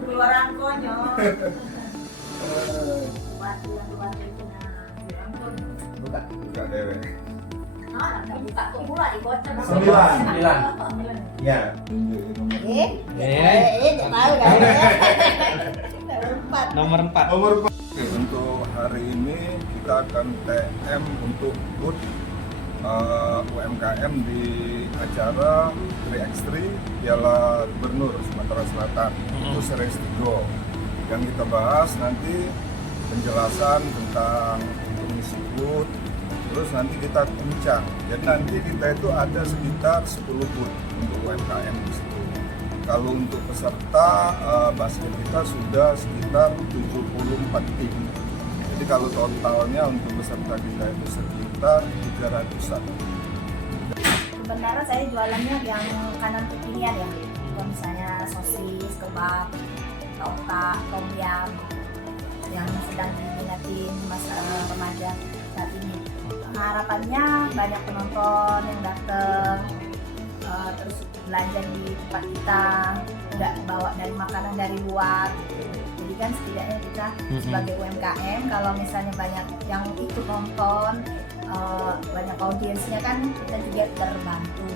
Keluaran konyol. Buka dewe. Buka kok pula di bocor. 9. Ya. Tahu kan? Nomor 4. Oke, untuk hari ini kita akan TM untuk booth UMKM di acara 3x3 Piala Gubernur Sumatera Selatan. Itu series 3. Yang kita bahas nanti penjelasan tentang misi booth, terus nanti kita bincang. Jadi nanti kita itu ada sekitar 10 booth untuk UMKM di situ. Kalau untuk peserta basket kita sudah sekitar 74 tim. Jadi kalau totalnya untuk peserta kita itu sekitar 300-an. Sebenarnya saya jualannya yang kanan kekinian ya. Kalau misalnya sosis, kebab, otak, tom yum yang sedang diminatin masa remaja saat ini. Harapannya banyak penonton yang datang, terus belanja di tempat kita, nggak bawa dari makanan dari luar. Jadi kan setidaknya kita sebagai UMKM kalau misalnya banyak yang ikut nonton, banyak audiensnya kan kita juga terbantu.